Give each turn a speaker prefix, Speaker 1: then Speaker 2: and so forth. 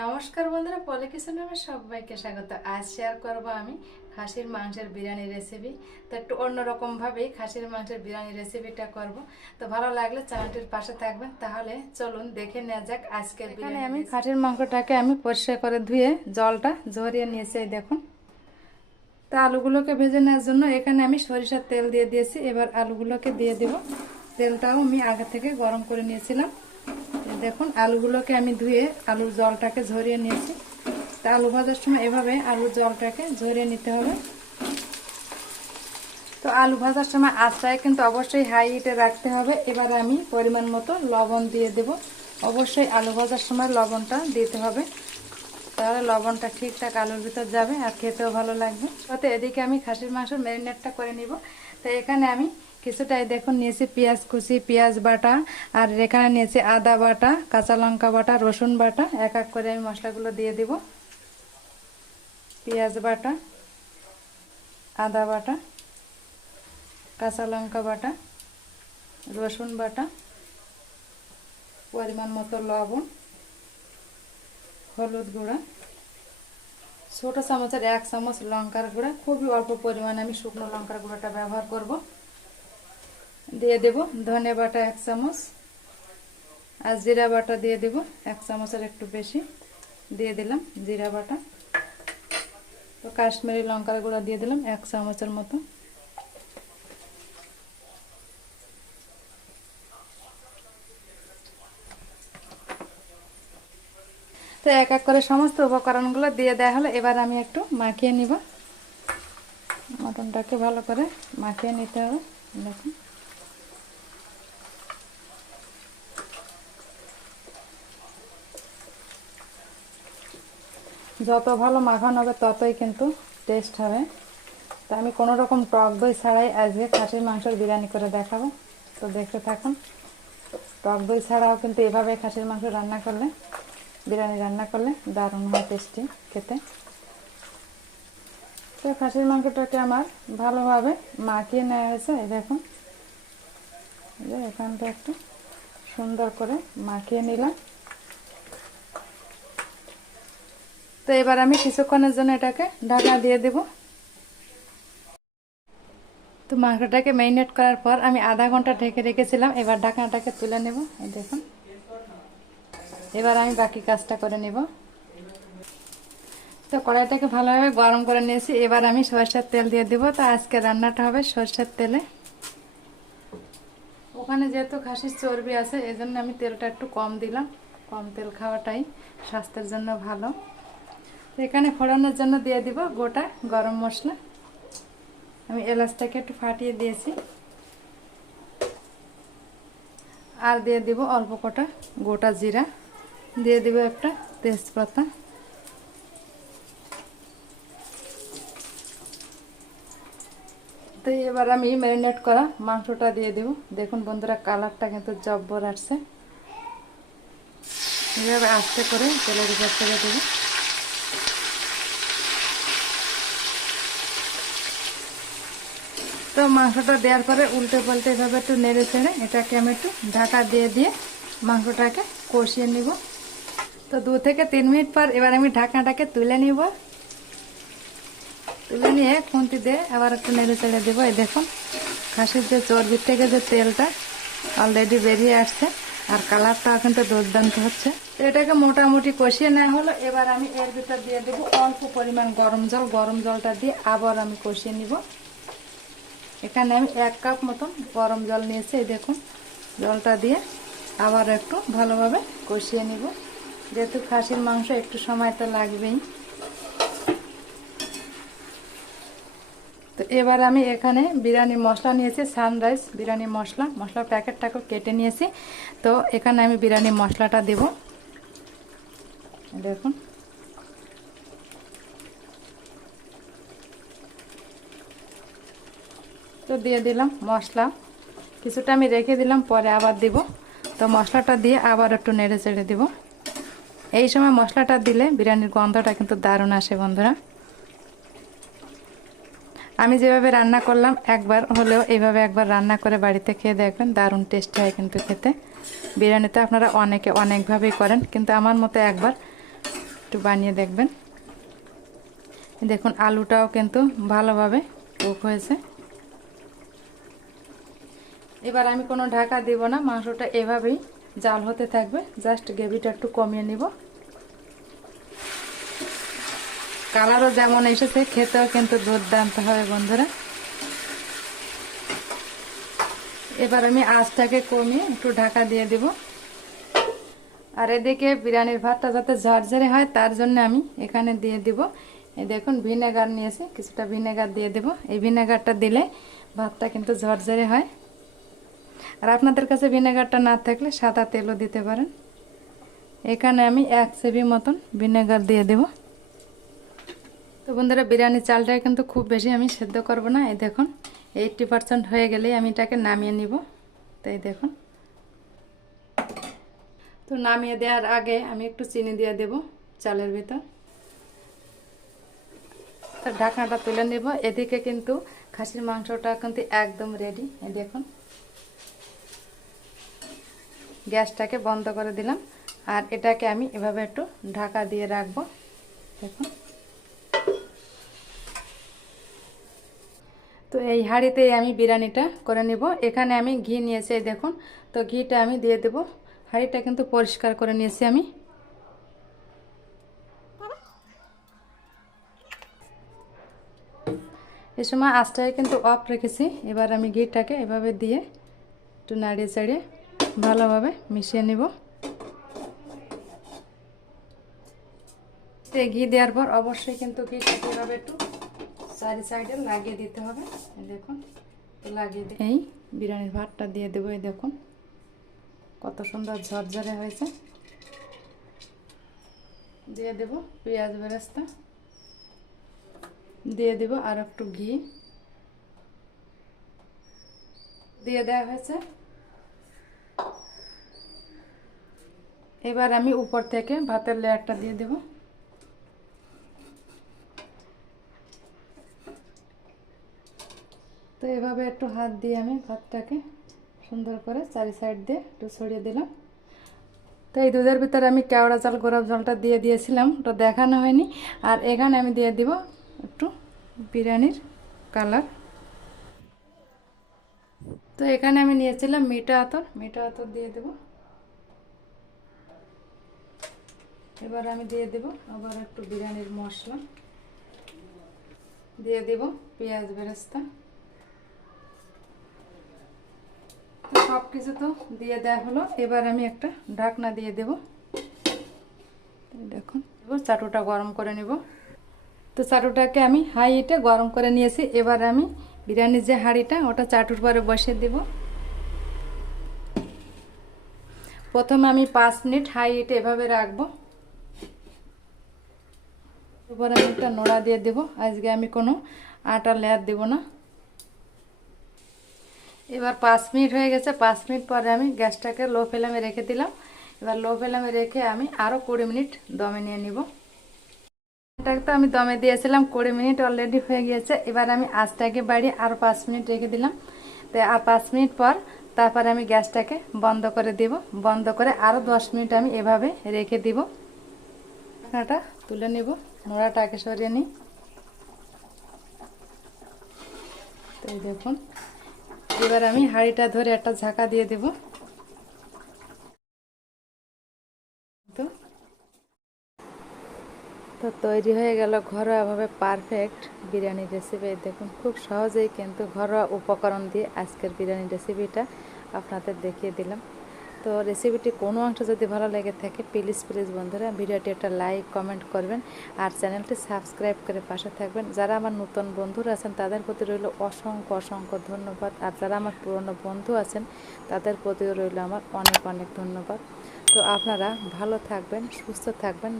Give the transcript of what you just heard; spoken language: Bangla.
Speaker 1: নমস্কার বন্ধুরা পলে কিচেন সবাইকে স্বাগত। আজ শেয়ার করব আমি খাসির মাংসের বিরিয়ানি রেসিপি তো একটু অন্যরকমভাবেই খাসির মাংসের বিরিয়ানি রেসিপিটা করব। তো ভালো লাগলে চ্যানেলটির পাশে থাকবেন। তাহলে চলুন দেখে নেওয়া যাক আজকের এখানে আমি খাসির মাংসটাকে আমি পরিষ্কার করে ধুয়ে জলটা ঝরিয়ে নিয়েছি এই দেখুন। তো আলুগুলোকে ভেজে নেওয়ার জন্য এখানে আমি সরিষার তেল দিয়ে দিয়েছি। এবার আলুগুলোকে দিয়ে দেব। তেলটাও আমি আগে থেকে গরম করে নিয়েছিলাম। দেখুন, আলুগুলোকে আমি ধুয়ে আলুর জলটাকে ঝরিয়ে নিয়েছি। তা আলু ভাজার সময় এভাবে আলুর জলটাকে ঝরিয়ে নিতে হবে। তো আলু ভাজার সময় আঁচটায় কিন্তু অবশ্যই হাই হিটে রাখতে হবে। এবার আমি পরিমাণ মতো লবণ দিয়ে দেব। অবশ্যই আলু ভাজার সময় লবণটা দিতে হবে। তাহলে লবণটা ঠিকঠাক আলুর ভিতর যাবে আর খেতেও ভালো লাগবে। তাতে এদিকে আমি খাসির মাংস ম্যারিনেটটা করে নিব। তো এখানে আমি কিছুটাই দেখুন, নিয়েছি পেঁয়াজ কুচি, পেঁয়াজ বাটা, আর এখানে নিয়েছি আদা বাটা, কাঁচা লঙ্কা বাটা, রসুন বাটা। এক এক করে আমি মশলাগুলো দিয়ে দিব। পেঁয়াজ বাটা, আদা বাটা, কাঁচা লঙ্কা বাটা, রসুন বাটা, পরিমাণ মতো লবণ, হলুদ গুঁড়া, ছোটো চামচের এক চামচ লঙ্কার গুঁড়া। খুবই অল্প পরিমাণে আমি শুকনো লঙ্কার গুঁড়াটা ব্যবহার করব। দিয়ে দেব। ধনে বাটা এক চামচ আর জিরা বাটা দিয়ে দেব। এক চামচের একটু বেশি দিয়ে দিলাম জিরা বাটা। তো কাশ্মীরি লঙ্কার গুঁড়া দিয়ে দিলাম এক চামচের মতো। তো এক এক করে সমস্ত উপকরণগুলো দিয়ে দেওয়া হলো। এবার আমি একটু মাখিয়ে নিব। মটনটাকে ভালো করে মাখিয়ে নিতে হবে। দেখুন। যত ভালো মাখানো হবে, ততই কিন্তু টেস্ট হবে। তা আমি কোনো রকম টক দই ছাড়াই আজকে খাসির মাংসের বিরিয়ানি করে দেখাবো। তো দেখতে থাকুন, টক দই ছাড়াও কিন্তু এভাবে খাসির মাংস রান্না করলে, বিরিয়ানি রান্না করলে দারুণ হয় টেস্টি খেতে। তো খাসির মাংসটাকে আমার ভালোভাবে মাখিয়ে নেওয়া হয়েছে, এই দেখুন। এখানটা একটু সুন্দর করে মাখিয়ে নিলাম। তো এবার আমি কিছুক্ষণের জন্য এটাকে ঢাকা দিয়ে দেব। তো মাংসটাকে ম্যারিনেট করার পর আমি আধা ঘণ্টা ঢেকে রেখেছিলাম। এবার ঢাকনাটাকে তুলে নেব। এই দেখুন। এবার আমি বাকি কাজটা করে নেব। তো কড়াইটাকে ভালোভাবে গরম করে নিয়েছি। এবার আমি সরষের তেল দিয়ে দেবো। তো আজকে রান্নাটা হবে সরষের তেলে। ওখানে যেহেতু খাসির চর্বি আছে, এজন্য আমি তেলটা একটু কম দিলাম। কম তেল খাওয়াটাই স্বাস্থ্যের জন্য ভালো। এখানে ফোড়ানোর জন্য দিয়ে দিব গোটা গরম মশলা। আমি এলাচটাকে একটু ফাটিয়ে দিয়েছি। আর দিয়ে দিব অল্প কটা গোটা জিরা। দিয়ে দিব একটা তেজপাতা। তো এবার আমি ম্যারিনেট করা মাংসটা দিয়ে দেব। দেখুন বন্ধুরা, কালারটা কিন্তু জব্বর আসছে। এভাবে আস্তে করে তেলের উপর দেবো। তো মাংসটা দেওয়ার পরে উল্টে পাল্টে এভাবে একটু নেড়ে চেড়ে এটাকে আমি একটু ঢাকা দিয়ে দিয়ে মাংসটাকে কষিয়ে নিব। তো দু থেকে তিন মিনিট পর এবার আমি ঢাকনাটাকে তুলে নিব। তুলে নিয়ে খুন্তি দিয়ে আবার একটু নেড়ে চেড়ে দেবো। এই দেখুন, খাসির যে চর্বির থেকে যে তেলটা অলরেডি বেরিয়ে আসছে আর কালারটাও কিন্তু দুর্দান্ত হচ্ছে। এটাকে মোটামুটি কষিয়ে নেওয়া হলো এবার আমি এর ভিতর দিয়ে দেবো অল্প পরিমাণ গরম জল। গরম জলটা দিয়ে আবার আমি কষিয়ে নিব। এখানে আমি এক কাপ মতন গরম জল নিয়েছি, এই দেখুন। জলটা দিয়ে আবার একটু ভালোভাবে কষিয়ে নিব। যেহেতু খাসির মাংস, একটু সময় তো লাগবেই। তো এবার আমি এখানে বিরিয়ানি মশলা নিয়েছি সানরাইজ বিরিয়ানি মশলা। মশলার প্যাকেটটাকে কেটে নিয়েছি। তো এখানে আমি বিরিয়ানি মশলাটা দেব। দেখুন। তো দিয়ে দিলাম মশলা। কিছুটা আমি রেখে দিলাম, পরে আবার দিব। তো মশলাটা দিয়ে আবার একটু নেড়ে চেড়ে দিব। এই সময় মশলাটা দিলে বিরিয়ানির গন্ধটা কিন্তু দারুণ আসে বন্ধুরা। আমি যেভাবে রান্না করলাম, একবার হলেও এইভাবে একবার রান্না করে বাড়িতে খেয়ে দেখবেন, দারুণ টেস্টি হয় কিন্তু খেতে। বিরিয়ানিতে আপনারা অনেকে অনেকভাবেই করেন, কিন্তু আমার মতো একবার একটু বানিয়ে দেখবেন। দেখুন, আলুটাও কিন্তু ভালোভাবে কুক হয়েছে। এবার আমি কোনো ঢাকা দিব না, মাংসটা এভাবেই জাল হতে থাকবে। জাস্ট গ্রেভিটা একটু কমিয়ে নিব। কালারও যেমন এসেছে, খেতেও কিন্তু দুর্দান্ত হবে বন্ধুরা। এবার আমি আঁচটাকে কমিয়ে একটু ঢাকা দিয়ে দিব। আর এদিকে বিরিয়ানির ভাতটা যাতে ঝরঝরে হয়, তার জন্য আমি এখানে দিয়ে দিব। এই দেখুন, ভিনেগার নিয়েছি, কিছুটা ভিনেগার দিয়ে দেব। এই ভিনেগারটা দিলে ভাতটা কিন্তু ঝরঝরে হয়। আর আপনাদের কাছে ভিনেগারটা না থাকলে সাদা তেলও দিতে পারেন। এখানে আমি এক সেবি মতন ভিনেগার দিয়ে দেব। তো বন্ধুরা বিরিয়ানির চালটা কিন্তু খুব বেশি আমি সেদ্ধ করব না। এই দেখুন, এইটটি পারসেন্ট হয়ে গেলেই আমি এটাকে নামিয়ে নিব। তাই দেখুন। তো নামিয়ে দেওয়ার আগে আমি একটু চিনি দিয়ে দেব চালের ভিতর। তো ঢাকনাটা তুলে নেব। এদিকে কিন্তু খাসির মাংসটা কিন্তু একদম রেডি দেখুন। গ্যাসটাকে বন্ধ করে দিলাম। আর এটাকে আমি এভাবে একটু ঢাকা দিয়ে রাখব। দেখুন। তো এই হাঁড়িতেই আমি বিরিয়ানিটা করে নিব। এখানে আমি ঘি নিয়েছি দেখুন। তো ঘিটা আমি দিয়ে দেব। হাঁড়িটা কিন্তু পরিষ্কার করে নিয়েছি আমি। এ সময় আঁচটাকে কিন্তু অফ রেখেছি। এবার আমি ঘিটাকে এভাবে দিয়ে একটু নাড়িয়ে চাড়িয়ে ভালোভাবে মিশিয়ে নিব। এই ঘি দেওয়ার পর অবশ্যই কিন্তু ঘিটাকে এভাবে একটু চারি সাইডে লাগিয়ে দিতে হবে। দেখুন লাগিয়ে দিই এই বিরিয়ানির ভাতটা দিয়ে দেবো এই দেখুন। কত সুন্দর ঝরঝরে হয়েছে। দিয়ে দেব পেঁয়াজ বেরেস্তা। দিয়ে দেব আর একটু ঘি। দিয়ে দেওয়া হয়েছে এবার আমি উপর থেকে ভাতের লেয়ারটা দিয়ে দেবো। তো এভাবে একটু হাত দিয়ে আমি ভাতটাকে সুন্দর করে চারি সাইড দিয়ে একটু ছড়িয়ে দিলাম। তো এই দুধের ভিতরে আমি কেওড়া জল, গোলাপ জলটা দিয়ে দিয়েছিলাম, ওটা দেখানো হয়নি। আর এখানে আমি দিয়ে দিব একটু বিরিয়ানির কালার। তো এখানে আমি নিয়েছিলাম মিঠা আতর মিঠা আতর দিয়ে দেব। এবার আমি দিয়ে দেব আবার একটু বিরিয়ানির মশলা। দিয়ে দেব পেঁয়াজ বেরেস্তা। সব কিছু তো দিয়ে দেওয়া হলো। এবার আমি একটা ঢাকনা দিয়ে দেব। দেখুন, এবার চাটুটা গরম করে নেব। তো চাটুটাকে আমি হাই হিটে গরম করে নিয়েছি। এবার আমি বিরিয়ানির যে হাঁড়িটা, ওটা চাটুর পরে বসিয়ে দেব। প্রথমে আমি পাঁচ মিনিট হাই হিটে এভাবে রাখব। এরপরে আমি একটা নোড়া দিয়ে দেব। আজকে আমি কোনো আটা লেয়ার দেব না। এবার পাঁচ মিনিট হয়ে গেছে। পাঁচ মিনিট পরে আমি গ্যাসটাকে লো ফ্লেমে রেখে দিলাম। এবার লো ফ্লেমে রেখে আমি আরও কুড়ি মিনিট দমে নিয়ে নিব। তো আমি দমে দিয়েছিলাম, কুড়ি মিনিট অলরেডি হয়ে গিয়েছে। এবার আমি আঁচটাকে বাড়িয়ে আরও পাঁচ মিনিট রেখে দিলাম। তো আর পাঁচ মিনিট পর তারপরে আমি গ্যাসটাকে বন্ধ করে দিব। বন্ধ করে আরও দশ মিনিট আমি এভাবে রেখে দিব। ঢাকনাটা তুলে নেব, নোড়াটাকে সরিয়ে নিই। তো দেখুন, এবার আমি হাঁড়িটা ধরে একটা ঝাঁকা দিয়ে দেব তো তো তৈরি হয়ে গেল ঘরোয়াভাবে পারফেক্ট বিরিয়ানি রেসিপি দেখুন, খুব সহজেই কিন্তু ঘরোয়া উপকরণ দিয়ে আজকের বিরিয়ানি রেসিপিটা আপনাদের দেখিয়ে দিলাম। তো রেসিপিটি কোনো অংশ যদি ভালো লেগে থাকে প্লিজ প্লিজ বন্ধুরা, ভিডিওটি একটা লাইক কমেন্ট করবেন আর চ্যানেলটি সাবস্ক্রাইব করে পাশে থাকবেন। যারা আমার নতুন বন্ধুরা আছেন, তাদের প্রতি রইল অসংখ্য অসংখ্য ধন্যবাদ। আর যারা আমার পুরনো বন্ধু আছেন, তাদের প্রতিও রইল আমার অনেক অনেক ধন্যবাদ। তো আপনারা ভালো থাকবেন, সুস্থ থাকবেন।